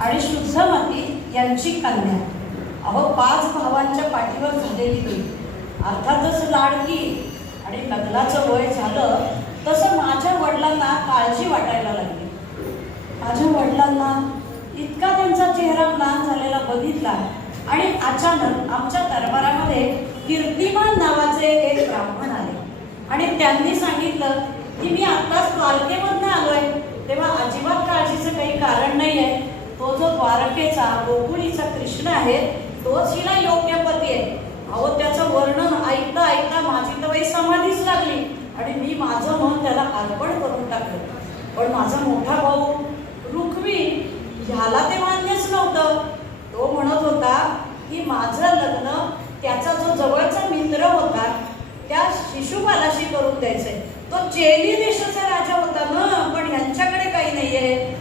आणि शुद्धमती यांची कन्या. अहो 5 भावांच्या पाठीवर झालेली मी, अर्थातच लाडकी. आणि लग्नाचं वय झालं तसं माझ्या वडिलांना काळजी वाटायला लागली. माझ्या वडिलांना इतका त्यांचा चेहरा म्लान झालेला बघितला आणि अचानक आमच्या दरबारामध्ये कीर्तिमान नावाचे एक ब्राह्मण आले आणि त्यांनी सांगितलं की मी आत्ताच द्वारकेमधनं आलोय, तेव्हा अजिबात काळजीचं काही कारण नाही आहे. तो जो द्वारकेचा गोकुळीचा कृष्ण आहे तोच हिला योग्य पती आहे. अहो त्याचं वर्णन ऐकता ऐकता माझी तर बाई समाधीच लागली आणि मी माझं मन त्याला अर्पण करून टाकलं. पण माझा मोठा भाऊ रुक्मी ह्याला ते मान्यच नव्हतं. तो म्हणत होता की माझं लग्न त्याचा जो जवळचा मित्र होता त्या शिशुपालाशी करून द्यायचंय. तो चेली देशाचा राजा होता ना, पण ह्यांच्याकडे काही नाहीये.